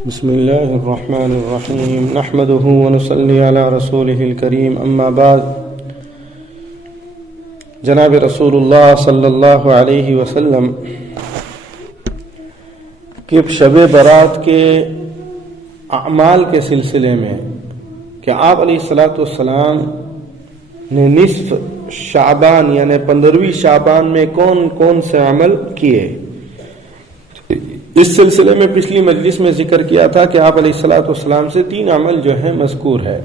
بسم اللہ الرحمن الرحیم نحمده ونصلی علی رسوله الکریم اما بعد. جناب رسول اللہ صلی اللہ علیہ وسلم کہ شب برات کے اعمال کے سلسلے میں کہ آپ علیہ الصلوۃ والسلام نے نصف شعبان یعنی 15ویں شعبان میں کون کون سے عمل کیے، اس سلسلے میں پچھلی مجلس میں ذکر کیا تھا کہ آپ علیہ الصلوۃ والسلام سے 3 عمل جو ہیں مذکور ہے.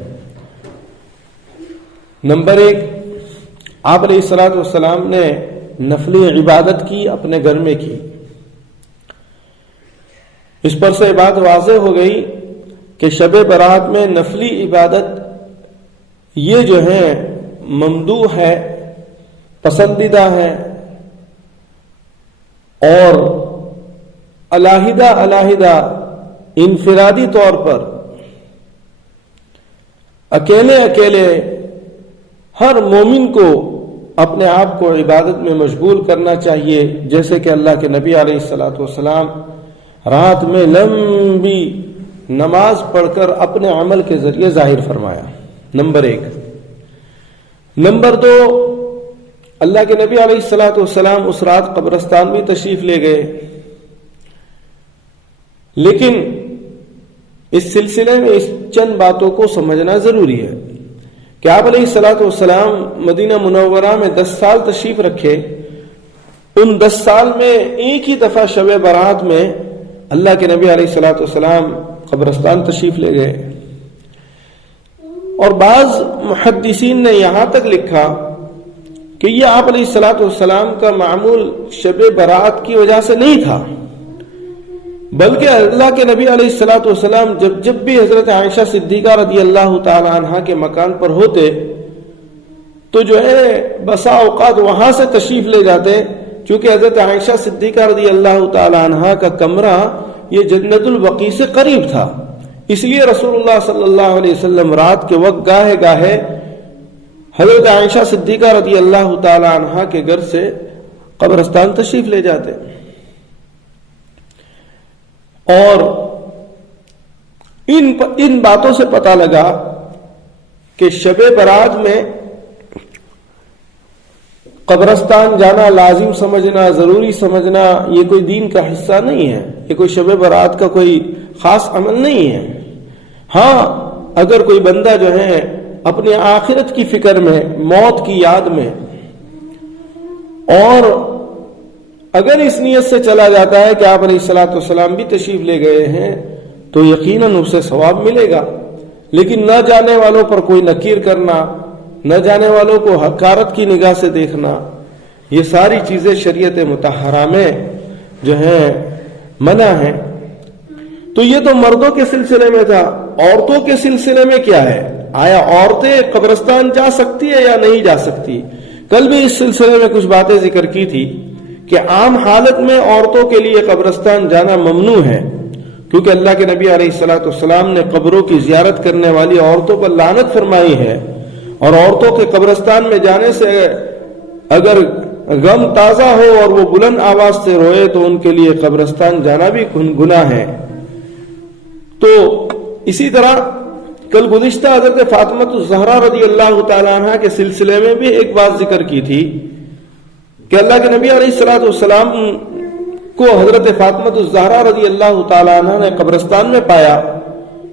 نمبر 1، آپ علیہ الصلوۃ والسلام نے نفلی عبادت کی، اپنے گھر میں کی. اس پر سے بات واضح ہو گئی کہ شب برات میں نفلی عبادت یہ جو ہے ممدوح ہے، پسندیدہ ہے، اور علیحدہ انفرادی طور پر اکیلے ہر مومن کو اپنے آپ کو عبادت میں مشغول کرنا چاہیے، جیسے کہ اللہ کے نبی علیہ الصلوۃ والسلام رات میں لمبی نماز پڑھ کر اپنے عمل کے ذریعے ظاہر فرمایا. نمبر 1. نمبر 2، اللہ کے نبی علیہ الصلوۃ والسلام اس رات قبرستان بھی تشریف لے گئے. لیکن اس سلسلے میں اس چند باتوں کو سمجھنا ضروری ہے کہ آپ علیہ الصلوۃ والسلام مدینہ منورہ میں 10 سال تشریف رکھے. ان 10 سال میں ایک ہی دفعہ شب برات میں اللہ کے نبی علیہ الصلوۃ والسلام قبرستان تشریف لے گئے. اور بعض محدثین نے یہاں تک لکھا کہ یہ آپ علیہ الصلوۃ والسلام کا معمول شب برات کی وجہ سے نہیں تھا، بلکہ اللہ کے نبی علیہ الصلوۃ والسلام جب بھی حضرت عائشہ صدیقہ رضی اللہ تعالی عنہا کے مکان پر ہوتے تو جو ہے بسا اوقات وہاں سے تشریف لے جاتے، چونکہ حضرت عائشہ صدیقہ رضی اللہ تعالی عنہا کا کمرہ یہ جنت البقیع سے قریب تھا. اس لیے رسول اللہ صلی اللہ علیہ وسلم رات کے وقت گاہے حضرت عائشہ صدیقہ رضی اللہ تعالی عنہا کے گھر سے قبرستان تشریف لے جاتے. اور ان باتوں سے پتہ لگا کہ شب برات میں قبرستان جانا لازم سمجھنا، ضروری سمجھنا یہ کوئی دین کا حصہ نہیں ہے، یہ کوئی شب برات کا کوئی خاص عمل نہیں ہے. ہاں، اگر کوئی بندہ جو ہے اپنی آخرت کی فکر میں، موت کی یاد میں، اور اگر اس نیت سے چلا جاتا ہے کہ آپ علیہ الصلوۃ والسلام بھی تشریف لے گئے ہیں تو یقیناً اسے ثواب ملے گا. لیکن نہ جانے والوں پر کوئی نکیر کرنا، نہ جانے والوں کو حقارت کی نگاہ سے دیکھنا، یہ ساری چیزیں شریعت مطہرہ میں جو ہیں منع ہیں. تو یہ تو مردوں کے سلسلے میں تھا. عورتوں کے سلسلے میں کیا ہے؟ آیا عورتیں قبرستان جا سکتی ہے یا نہیں جا سکتی؟ کل بھی اس سلسلے میں کچھ باتیں ذکر کی تھی کہ عام حالت میں عورتوں کے لیے قبرستان جانا ممنوع ہے، کیونکہ اللہ کے نبی علیہ الصلوۃ والسلام نے قبروں کی زیارت کرنے والی عورتوں پر لعنت فرمائی ہے. اور عورتوں کے قبرستان میں جانے سے اگر غم تازہ ہو اور وہ بلند آواز سے روئے تو ان کے لیے قبرستان جانا بھی گناہ ہے. تو اسی طرح کل گزشتہ حضرت فاطمہ الزہرا رضی اللہ تعالی عنہا کے سلسلے میں بھی ایک بات ذکر کی تھی کہ اللہ کے نبی علیہ الصلوۃ والسلام کو حضرت فاطمہ الزہرا رضی اللہ تعالی عنہا نے قبرستان میں پایا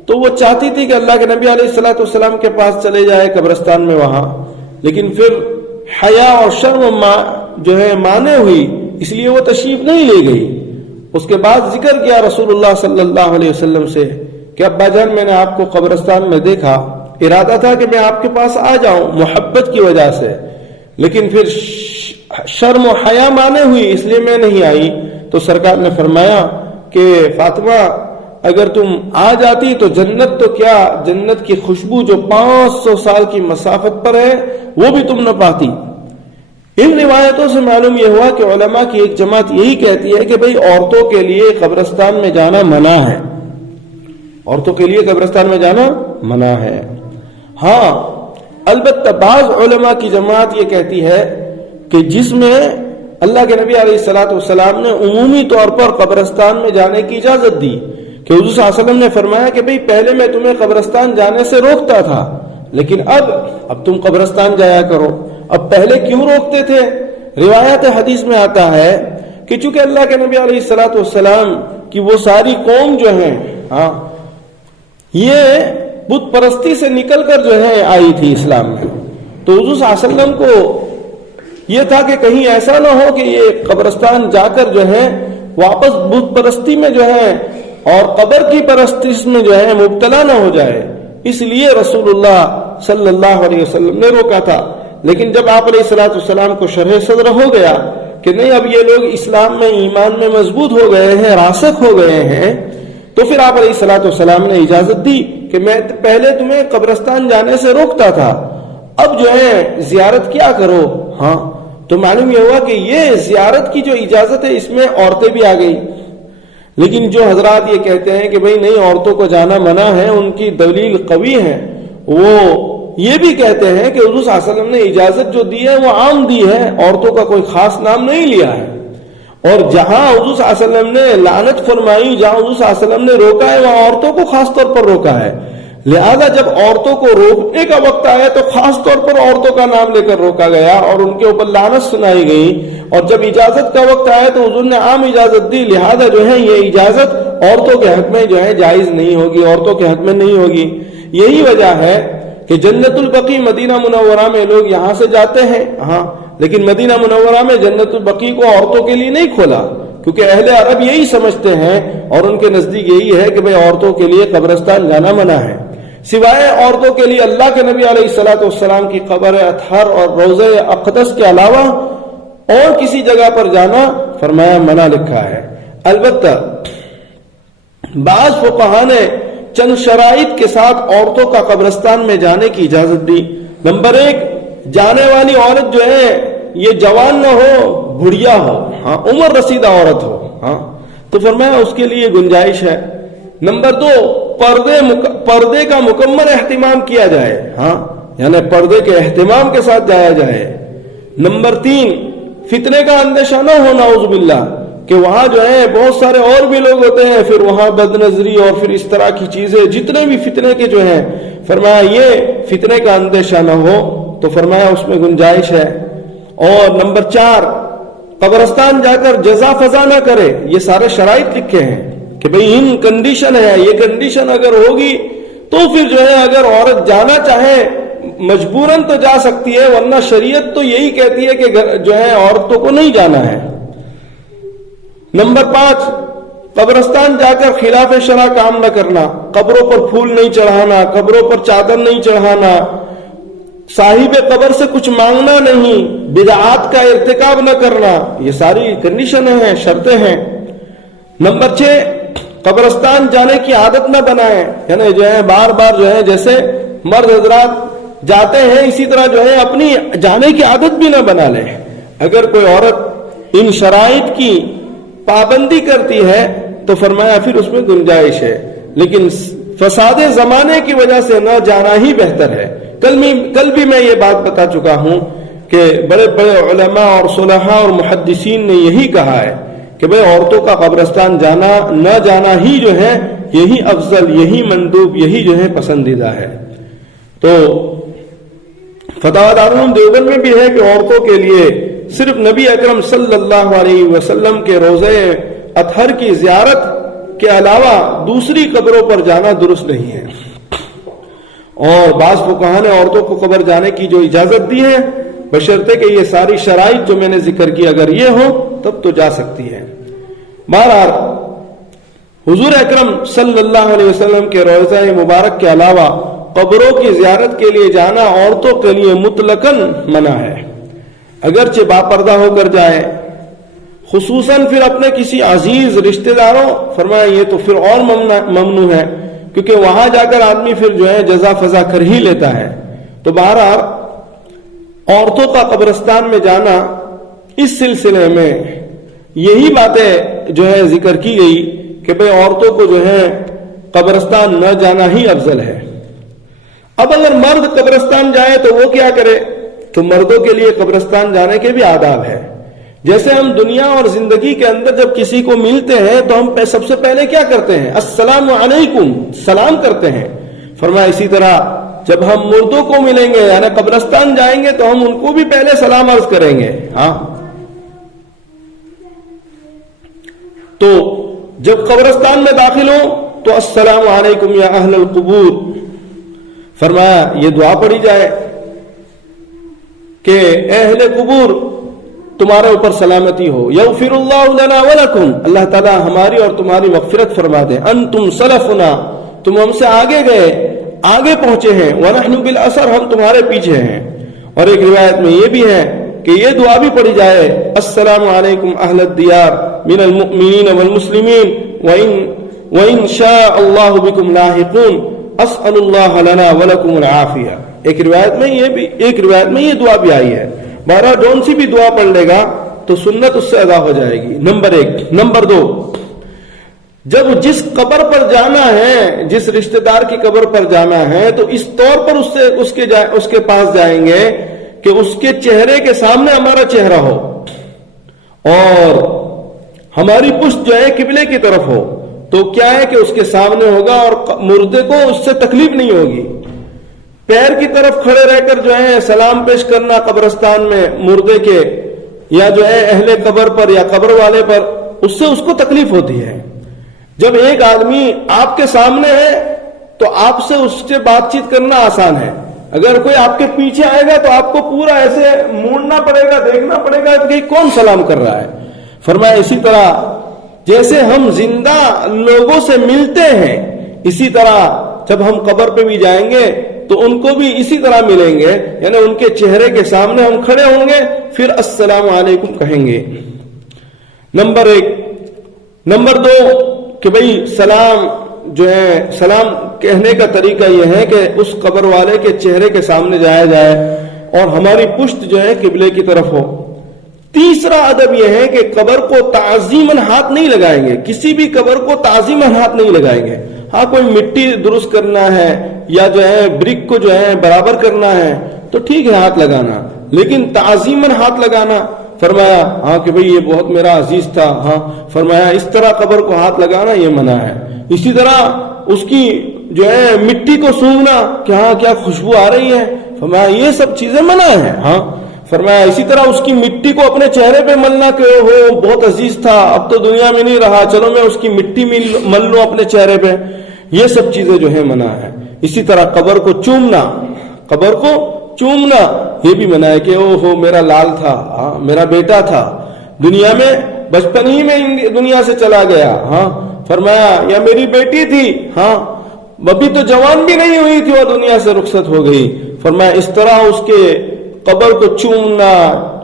تو وہ چاہتی تھی کہ اللہ کے نبی علیہ الصلوۃ والسلام کے پاس چلے جائے قبرستان میں وہاں، لیکن پھر حیا اور شرم جو ہے مانے ہوئی، اس لیے وہ تشریف نہیں لے گئی. اس کے بعد ذکر کیا رسول اللہ صلی اللہ علیہ وسلم سے کہ ابا جان میں نے آپ کو قبرستان میں دیکھا، ارادہ تھا کہ میں آپ کے پاس آ جاؤں محبت کی وجہ سے، لیکن پھر شرم و حیا مانے ہوئی اس لیے میں نہیں آئی. تو سرکار نے فرمایا کہ فاطمہ اگر تم آ جاتی تو جنت تو کیا، جنت کی خوشبو جو 500 سال کی مسافت پر ہے وہ بھی تم نہ پاتی. ان روایتوں سے معلوم یہ ہوا کہ علماء کی ایک جماعت یہی کہتی ہے کہ بھئی عورتوں کے لیے قبرستان میں جانا منع ہے، عورتوں کے لیے قبرستان میں جانا منع ہے. ہاں، البتہ بعض علماء کی جماعت یہ کہتی ہے کہ جس میں اللہ کے نبی علیہ الصلوۃ والسلام نے عمومی طور پر قبرستان میں جانے کی اجازت دی، کہ حضور صلی اللہ علیہ وسلم نے فرمایا کہ بھئی پہلے میں تمہیں قبرستان جانے سے روکتا تھا، لیکن اب تم قبرستان جایا کرو۔ اب پہلے کیوں روکتے تھے؟ روایت حدیث میں آتا ہے کہ چونکہ اللہ کے نبی علیہ الصلوۃ والسلام کی وہ ساری قوم جو ہیں یہ بت پرستی سے نکل کر جو ہے آئی تھی اسلام میں، تو حضور صلی اللہ علیہ وسلم کو یہ تھا کہ کہیں ایسا نہ ہو کہ یہ قبرستان جا کر جو ہے واپس بت پرستی میں جو ہے اور قبر کی پرستش میں جو ہے مبتلا نہ ہو جائے، اس لیے رسول اللہ صلی اللہ علیہ وسلم نے روکا تھا۔ لیکن جب آپ علیہ الصلوۃ والسلام کو شرح صدر ہو گیا کہ نہیں اب یہ لوگ اسلام میں ایمان میں مضبوط ہو گئے ہیں، راسخ ہو گئے ہیں، تو پھر آپ علیہ الصلوۃ والسلام نے اجازت دی کہ میں پہلے تمہیں قبرستان جانے سے روکتا تھا، اب جو ہے زیارت کیا کرو۔ تو معلوم یہ ہوا کہ یہ زیارت کی جو اجازت ہے اس میں عورتیں بھی آ گئی۔ لیکن جو حضرات یہ کہتے ہیں کہ بھئی نہیں عورتوں کو جانا منع ہے، ان کی دلیل قوی ہے، وہ یہ بھی کہتے ہیں کہ حضور صلی اللہ علیہ وسلم نے اجازت جو دی ہے وہ عام دی ہے، عورتوں کا کوئی خاص نام نہیں لیا ہے، اور جہاں حضور صلی اللہ علیہ وسلم نے لعنت فرمائی، جہاں حضور صلی اللہ علیہ وسلم نے روکا ہے وہاں عورتوں کو خاص طور پر روکا ہے، لہذا جب عورتوں کو روکنے کا وقت آیا تو خاص طور پر عورتوں کا نام لے کر روکا گیا اور ان کے اوپر لعنت سنائی گئی، اور جب اجازت کا وقت آیا تو حضور نے عام اجازت دی، لہذا جو ہے یہ اجازت عورتوں کے حق میں جو ہے جائز نہیں ہوگی، عورتوں کے حق میں نہیں ہوگی۔ یہی وجہ ہے کہ جنت البقیع مدینہ منورہ میں لوگ یہاں سے جاتے ہیں، لیکن مدینہ منورہ میں جنت البقیع کو عورتوں کے لیے نہیں کھولا، کیونکہ اہل عرب یہی سمجھتے ہیں اور ان کے نزدیک یہی ہے کہ بھئی عورتوں کے لیے قبرستان جانا منع ہے، سوائے عورتوں کے لیے اللہ کے نبی علیہ الصلوۃ والسلام کی قبر اطہر اور روضہ اقدس کے علاوہ اور کسی جگہ پر جانا فرمایا منع لکھا ہے۔ البتہ بعض فقہاء نے چند شرائط کے ساتھ عورتوں کا قبرستان میں جانے کی اجازت دی۔ نمبر 1، جانے والی عورت جو ہے یہ جوان نہ ہو، بڑھیا ہو، عمر رسیدہ عورت ہو، تو فرمایا اس کے لیے گنجائش ہے۔ نمبر 2، پردے کا مکمل اہتمام کیا جائے، یعنی پردے کے اہتمام کے ساتھ جایا جائے۔ نمبر 3، فتنے کا اندیشہ نہ ہو نعوذ باللہ کہ وہاں جو ہے بہت سارے اور بھی لوگ ہوتے ہیں، پھر وہاں بد نظری اور پھر اس طرح کی چیزیں، جتنے بھی فتنے کے جو ہیں فرمایا یہ فتنے کا اندیشہ نہ ہو، تو فرمایا اس میں گنجائش ہے۔ اور نمبر 4، قبرستان جا کر جزا فضا نہ کرے، یہ سارے شرائط لکھے ہیں کہ بھئی ان کنڈیشن ہے، یہ کنڈیشن اگر ہوگی تو پھر جو ہے اگر عورت جانا چاہے مجبوراً تو جا سکتی ہے، ورنہ شریعت تو یہی کہتی ہے کہ جو ہے عورتوں کو نہیں جانا ہے۔ نمبر 5، قبرستان جا کر خلاف شرع کام نہ کرنا، قبروں پر پھول نہیں چڑھانا، قبروں پر چادر نہیں چڑھانا، صاحب قبر سے کچھ مانگنا نہیں، بدعات کا ارتکاب نہ کرنا، یہ ساری کنڈیشنیں ہیں، شرطیں ہیں۔ نمبر 6، قبرستان جانے کی عادت نہ بنائیں، یعنی جو ہے بار بار جو ہے جیسے مرد حضرات جاتے ہیں اسی طرح جو ہے اپنی جانے کی عادت بھی نہ بنا لیں۔ اگر کوئی عورت ان شرائط کی پابندی کرتی ہے تو فرمایا پھر اس میں گنجائش ہے، لیکن فساد زمانے کی وجہ سے نہ جانا ہی بہتر ہے۔ کل بھی میں یہ بات بتا چکا ہوں کہ بڑے بڑے علماء اور صلحاء اور محدثین نے یہی کہا ہے کہ بھئی عورتوں کا قبرستان جانا نہ جانا ہی جو ہے یہی افضل، یہی مندوب، یہی جو ہے پسندیدہ ہے۔ تو فتاوی دارالعلوم دیوبند میں بھی ہے کہ عورتوں کے لیے صرف نبی اکرم صلی اللہ علیہ وسلم کے روضہ اطہر کی زیارت کے علاوہ دوسری قبروں پر جانا درست نہیں ہے، اور بعض فقہاء نے عورتوں کو قبر جانے کی جو اجازت دی ہے بشرطے کہ یہ ساری شرائط جو میں نے ذکر کی اگر یہ ہو تب تو جا سکتی ہے۔ بہرحال حضور اکرم صلی اللہ علیہ وسلم کے روضہ مبارک کے علاوہ قبروں کی زیارت کے لیے جانا عورتوں کے لیے مطلقاً منع ہے، اگرچہ باپردہ ہو کر جائے، خصوصاً پھر اپنے کسی عزیز رشتہ داروں، فرمایا یہ تو پھر اور ممنوع ہے، کیونکہ وہاں جا کر آدمی پھر جو ہے جزا فضا کر ہی لیتا ہے۔ تو بہرحال عورتوں کا قبرستان میں جانا اس سلسلے میں یہی باتیں جو ہے ذکر کی گئی کہ بھئی عورتوں کو جو ہے قبرستان نہ جانا ہی افضل ہے۔ اب اگر مرد قبرستان جائے تو وہ کیا کرے؟ تو مردوں کے لیے قبرستان جانے کے بھی آداب ہے، جیسے ہم دنیا اور زندگی کے اندر جب کسی کو ملتے ہیں تو ہم سب سے پہلے کیا کرتے ہیں؟ السلام علیکم، سلام کرتے ہیں۔ فرمایا اسی طرح جب ہم مردوں کو ملیں گے یعنی قبرستان جائیں گے تو ہم ان کو بھی پہلے سلام عرض کریں گے۔ ہاں، تو جب قبرستان میں داخل ہو تو السلام علیکم یا اہل القبور، فرمایا یہ دعا پڑھی جائے کہ اہل قبور تمہارے اوپر سلامتی ہو، یغفر اللہ لنا ولکم، اللہ تعالیٰ ہماری اور تمہاری مغفرت فرما دے، انتم سلفنا، تم ہم سے آگے گئے، آگے پہنچے ہیں، ونحن بالاثر، ہم تمہارے پیچھے ہیں۔ اور ایک روایت میں یہ بھی ہے کہ یہ دعا بھی پڑھی جائے، السلام علیکم اہل الدیار من المؤمنین والمسلمین وإن شاء اللہ بكم لاحقون اسأل اللہ لنا ولکم العافیہ۔ ایک روایت میں یہ دعا بھی آئی ہے۔ بارہ جون سی بھی دعا پڑھ لے گا تو سنت اس سے ادا ہو جائے گی، نمبر 1۔ نمبر 2، جب جس قبر پر جانا ہے، جس رشتہ دار کی قبر پر جانا ہے تو اس طور پر اس کے پاس جائیں گے کہ اس کے چہرے کے سامنے ہمارا چہرہ ہو اور ہماری پشت جو ہے قبلے کی طرف ہو، تو کیا ہے کہ اس کے سامنے ہوگا اور مردے کو اس سے تکلیف نہیں ہوگی۔ پیر کی طرف کھڑے رہ کر جو ہے سلام پیش کرنا قبرستان میں مردے کے یا جو ہے اہل قبر پر یا قبر والے پر، اس سے اس کو تکلیف ہوتی ہے۔ جب ایک آدمی آپ کے سامنے ہے تو آپ سے اس سے بات چیت کرنا آسان ہے، اگر کوئی آپ کے پیچھے آئے گا تو آپ کو پورا ایسے موڑنا پڑے گا، دیکھنا پڑے گا کہ کون سلام کر رہا ہے۔ فرمایا اسی طرح جیسے ہم زندہ لوگوں سے ملتے ہیں، اسی طرح جب ہم قبر پہ بھی جائیں گے تو ان کو بھی اسی طرح ملیں گے، یعنی ان کے چہرے کے سامنے ہم کھڑے ہوں گے، پھر السلام علیکم کہیں گے۔ نمبر 1۔ نمبر 2 کہ بھئی سلام جو ہے، سلام کہنے کا طریقہ یہ ہے کہ اس قبر والے کے چہرے کے سامنے جایا جائے اور ہماری پشت جو ہے قبلے کی طرف ہو۔ تیسرا ادب یہ ہے کہ قبر کو تعظیماً ہاتھ نہیں لگائیں گے، کسی بھی قبر کو تعظیماً ہاتھ نہیں لگائیں گے۔ ہاں کوئی مٹی درست کرنا ہے یا جو ہے برک کو جو ہے برابر کرنا ہے تو ٹھیک ہے ہاتھ لگانا، لیکن تعظیماً ہاتھ لگانا، فرمایا ہاں کہ بھئی یہ بہت میرا عزیز تھا، ہاں فرمایا اس طرح قبر کو ہاتھ لگانا یہ منع ہے۔ اسی طرح اس کی جو ہے مٹی کو سونگنا کہ ہاں کیا خوشبو آ رہی ہے، فرمایا یہ سب چیزیں منع ہیں۔ ہاں فرمایا اسی طرح اس کی مٹی کو اپنے چہرے پہ ملنا کہ وہ بہت عزیز تھا، اب تو دنیا میں نہیں رہا، چلو میں اس کی مٹی مل لوں اپنے چہرے پہ، یہ سب چیزیں جو ہے منع ہے۔ اسی طرح قبر کو چومنا، قبر کو چومنا یہ بھی منع ہے کہ او ہو میرا لال تھا، ہاں میرا بیٹا تھا، دنیا میں بچپن ہی میں دنیا سے چلا گیا، ہاں فرمایا یا میری بیٹی تھی، ہاں ابھی تو جوان بھی نہیں ہوئی تھی اور دنیا سے رخصت ہو گئی، فرمایا اس طرح اس کے قبر کو چومنا،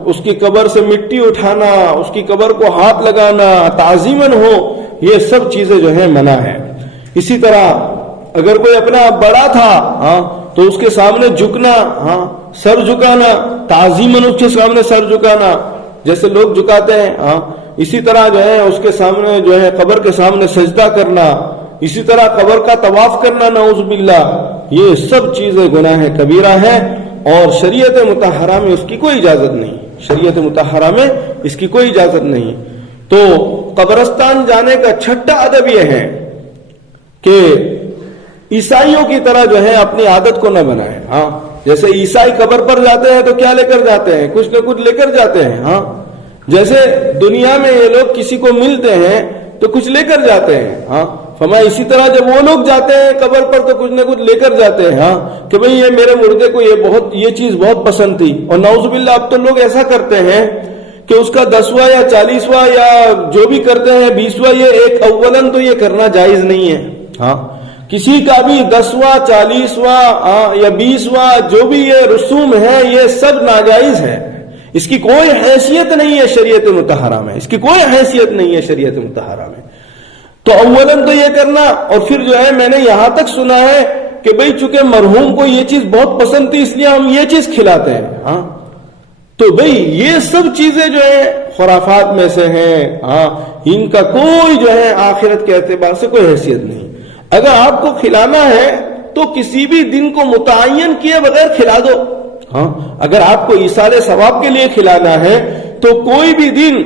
اس کی قبر سے مٹی اٹھانا، اس کی قبر کو ہاتھ لگانا تعظیماً ہو، یہ سب چیزیں جو ہے منع ہے۔ اسی طرح اگر کوئی اپنا بڑا تھا ہاں تو اس کے سامنے جھکنا، ہاں سر جھکانا تعظیماً، اس کے سامنے سر جھکانا جیسے لوگ جھکاتے ہیں، ہاں اسی طرح جو ہے اس کے سامنے جو ہے قبر کے سامنے سجدہ کرنا، اسی طرح قبر کا طواف کرنا، نعوذ باللہ، یہ سب چیزیں گناہ کبیرہ ہیں اور شریعت مطہرہ میں اس کی کوئی اجازت نہیں، شریعت مطہرہ میں اس کی کوئی اجازت نہیں۔ تو قبرستان جانے کا چھٹا ادب یہ ہے کہ عیسائیوں کی طرح جو ہے اپنی عادت کو نہ بنائیں۔ ہاں جیسے عیسائی قبر پر جاتے ہیں تو کیا لے کر جاتے ہیں؟ کچھ نہ کچھ لے کر جاتے ہیں۔ ہاں جیسے دنیا میں یہ لوگ کسی کو ملتے ہیں تو کچھ لے کر جاتے ہیں، ہاں فرمایا اسی طرح جب وہ لوگ جاتے ہیں قبر پر تو کچھ نہ کچھ لے کر جاتے ہیں، ہاں کہ بھئی یہ میرے مردے کو یہ چیز بہت پسند تھی، اور نعوذ باللہ اب تو لوگ ایسا کرتے ہیں کہ اس کا 10واں یا 40واں یا جو بھی کرتے ہیں 20واں، یہ ایک اولاً تو یہ کرنا جائز نہیں ہے۔ ہاں کسی کا بھی 10واں 40واں یا 20واں جو بھی یہ رسوم ہے یہ سب ناجائز ہے، اس کی کوئی حیثیت نہیں ہے شریعت مطہرہ میں، اس کی کوئی حیثیت نہیں ہے شریعت مطہرہ میں۔ تو اولاً تو یہ کرنا، اور پھر جو ہے میں نے یہاں تک سنا ہے کہ بھئی چونکہ مرحوم کو یہ چیز بہت پسند تھی اس لیے ہم یہ چیز کھلاتے ہیں، ہاں تو بھئی یہ سب چیزیں جو ہے خرافات میں سے ہیں، ہاں ان کا کوئی جو ہے آخرت کے اعتبار سے کوئی حیثیت نہیں۔ اگر آپ کو کھلانا ہے تو کسی بھی دن کو متعین کیے بغیر کھلا دو، ہاں اگر آپ کو ایصال ثواب کے لیے کھلانا ہے تو کوئی بھی دن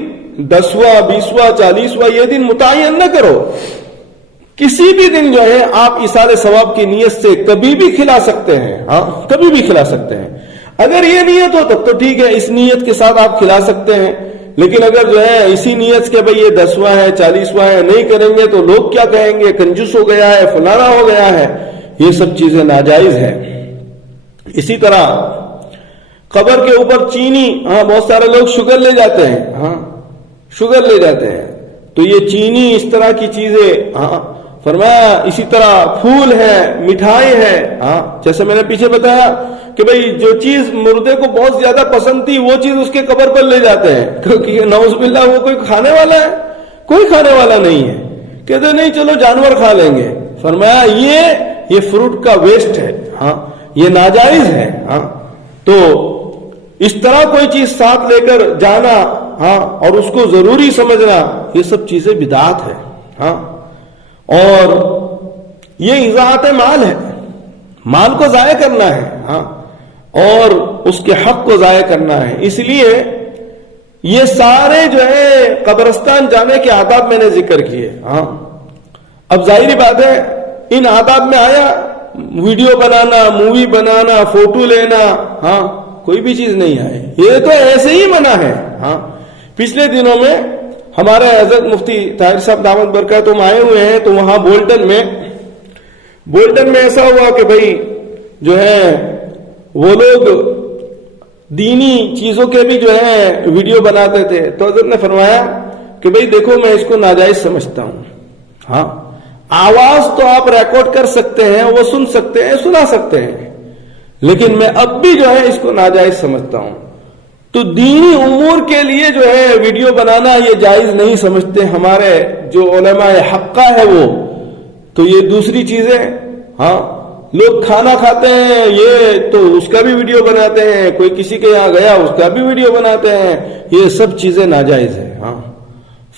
10واں 20واں 40واں یہ دن متعین نہ کرو. کسی بھی دن جو ہے آپ ایصال ثواب کی نیت سے کبھی بھی کھلا سکتے ہیں. ہاں کبھی بھی کھلا سکتے ہیں. اگر یہ نیت ہو تب تو ٹھیک ہے, اس نیت کے ساتھ آپ کھلا سکتے ہیں. لیکن اگر جو ہے اسی نیت کے بھئی یہ 10واں ہے 40واں ہے نہیں کریں گے تو لوگ کیا کہیں گے, کنجوس ہو گیا ہے, فلانا ہو گیا ہے, یہ سب چیزیں ناجائز ہیں. اسی طرح قبر کے اوپر چینی, ہاں بہت سارے لوگ شوگر لے جاتے ہیں. ہاں شوگر لے جاتے ہیں, تو یہ چینی اس طرح کی چیزیں, ہاں فرمایا اسی طرح پھول ہے, مٹھائی ہے. ہاں جیسے میں نے پیچھے بتایا کہ بھئی جو چیز مردے کو بہت زیادہ پسند تھی وہ چیز اس کے قبر پر لے جاتے ہیں, کیونکہ نعوذ باللہ وہ کوئی کھانے والا ہے, کوئی کھانے والا نہیں ہے. کہتے نہیں چلو جانور کھا لیں گے. فرمایا یہ فروٹ کا ویسٹ ہے. ہاں یہ ناجائز ہے. ہاں تو اس طرح کوئی چیز ساتھ لے کر جانا, ہاں اور اس کو ضروری سمجھنا, یہ سب چیزیں بدعت ہے. ہاں اور یہ اضاعت مال ہے, مال کو ضائع کرنا ہے. ہاں اور اس کے حق کو ضائع کرنا ہے. اس لیے یہ سارے جو ہے قبرستان جانے کے آداب میں نے ذکر کیے. ہاں اب ظاہری بات ہے ان آداب میں آیا ویڈیو بنانا, مووی بنانا, فوٹو لینا, ہاں کوئی بھی چیز نہیں آئے, یہ تو ایسے ہی منع ہے. ہاں پچھلے دنوں میں ہمارے حضرت مفتی طاہر صاحب دامت برکاتہم آئے ہوئے ہیں, تو وہاں بولٹن میں ایسا ہوا کہ بھئی جو ہے وہ لوگ دینی چیزوں کے بھی جو ہے ویڈیو بناتے تھے. تو حضرت نے فرمایا کہ بھئی دیکھو میں اس کو ناجائز سمجھتا ہوں. ہاں آواز تو آپ ریکارڈ کر سکتے ہیں, وہ سن سکتے ہیں, سنا سکتے ہیں, لیکن میں اب بھی جو ہے اس کو ناجائز سمجھتا ہوں. تو دینی امور کے لیے جو ہے ویڈیو بنانا یہ جائز نہیں سمجھتے ہمارے جو علماء حقہ ہے وہ. تو یہ دوسری چیزیں, ہاں لوگ کھانا کھاتے ہیں یہ تو اس کا بھی ویڈیو بناتے ہیں, کوئی کسی کے یہاں گیا اس کا بھی ویڈیو بناتے ہیں, یہ سب چیزیں ناجائز ہیں. ہاں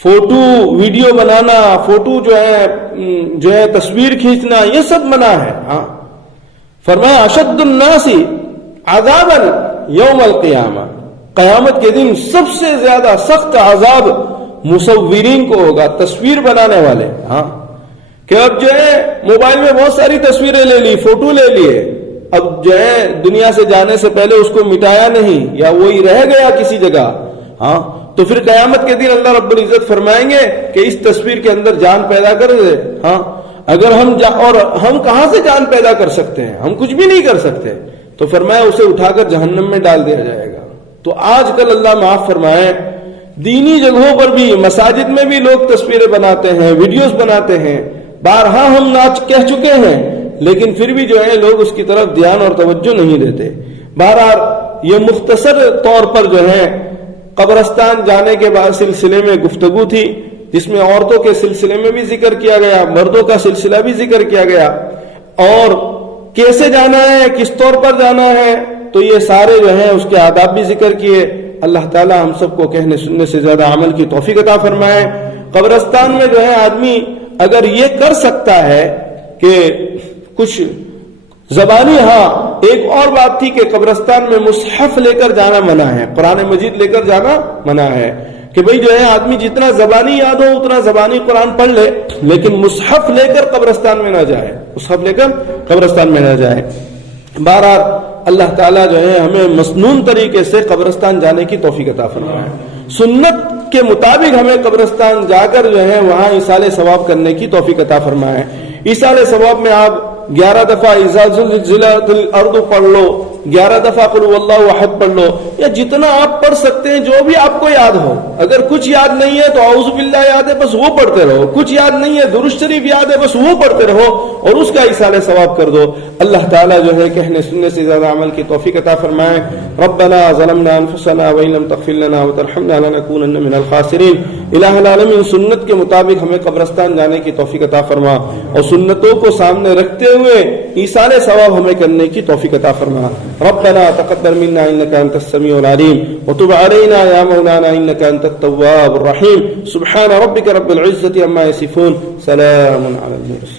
فوٹو ویڈیو بنانا, فوٹو جو ہے تصویر کھینچنا, یہ سب منع ہے. ہاں فرمایا اشد الناس عذابا یوم القیامہ, قیامت کے دن سب سے زیادہ سخت عذاب مصورین کو ہوگا, تصویر بنانے والے. ہاں کہ اب جو ہے موبائل میں بہت ساری تصویریں لے لی, فوٹو لے لیے, اب جو ہے دنیا سے جانے سے پہلے اس کو مٹایا نہیں یا وہی رہ گیا کسی جگہ. ہاں تو پھر قیامت کے دن اللہ رب العزت فرمائیں گے کہ اس تصویر کے اندر جان پیدا کر دے. ہاں اگر اور ہم کہاں سے جان پیدا کر سکتے ہیں, ہم کچھ بھی نہیں کر سکتے. تو فرمایا اسے اٹھا کر جہنم میں ڈال دیا جائے گا. تو آج کل اللہ معاف فرمائے دینی جگہوں پر بھی, مساجد میں بھی لوگ تصویریں بناتے ہیں, ویڈیوز بناتے ہیں. بارہا ہم کہہ چکے ہیں, لیکن پھر بھی جو ہے لوگ اس کی طرف دھیان اور توجہ نہیں دیتے. بہرحال یہ مختصر طور پر جو ہے قبرستان جانے کے بعد سلسلے میں گفتگو تھی, جس میں عورتوں کے سلسلے میں بھی ذکر کیا گیا, مردوں کا سلسلہ بھی ذکر کیا گیا, اور کیسے جانا ہے, کس طور پر جانا ہے, تو یہ سارے جو ہیں اس کے آداب بھی ذکر کیے. اللہ تعالی ہم سب کو کہنے سننے سے زیادہ عمل کی توفیق عطا فرمائے. قبرستان میں جو ہے آدمی اگر یہ کر سکتا ہے کہ کچھ زبانی, ہاں ایک اور بات تھی کہ قبرستان میں مصحف لے کر جانا منع ہے, قرآن مجید لے کر جانا منع ہے, کہ بھئی جو ہے آدمی جتنا زبانی یاد ہو اتنا زبانی قرآن پڑھ لے, لیکن مصحف لے کر قبرستان میں نہ جائے, مصحف لے کر قبرستان میں نہ جائے. بہرحال اللہ تعالیٰ جو ہے ہمیں مسنون طریقے سے قبرستان جانے کی توفیق عطا فرمائے. سنت کے مطابق ہمیں قبرستان جا کر جو ہے وہاں ایصال ثواب کرنے کی توفیق عطا فرمائے. ایصال ثواب میں آپ 11 دفعہ اذا زلزلت الارض پڑھ لو, 11 دفعہ قل هو اللہ احد پڑھ لو, یا جتنا آپ پڑھ سکتے ہیں جو بھی آپ کو یاد ہو. اگر کچھ یاد نہیں ہے تو اعوذ باللہ یاد ہے بس وہ پڑھتے رہو, کچھ یاد نہیں ہے درود شریف یاد ہے بس وہ پڑھتے رہو, اور اس کا ایصال ثواب کر دو. اللہ تعالیٰ جو ہے کہنے سننے سے زیادہ عمل کی توفیق عطا فرمائے. ربنا ظلمنا انفسنا وان لم تغفر لنا وترحمنا لنكونن من الخاسرین. الہ العالمین سنت کے مطابق ہمیں قبرستان جانے کی توفیق عطا فرما, اور سنتوں کو سامنے رکھتے ہوئے ایصال ثواب ہمیں کرنے کی توفیق عطا فرما. ربنا تقبل منا انك انت السميع العليم وتب علينا يا مولانا انك انت التواب الرحيم. سبحان ربك رب العزة عما يصفون, سلام على المرسلين.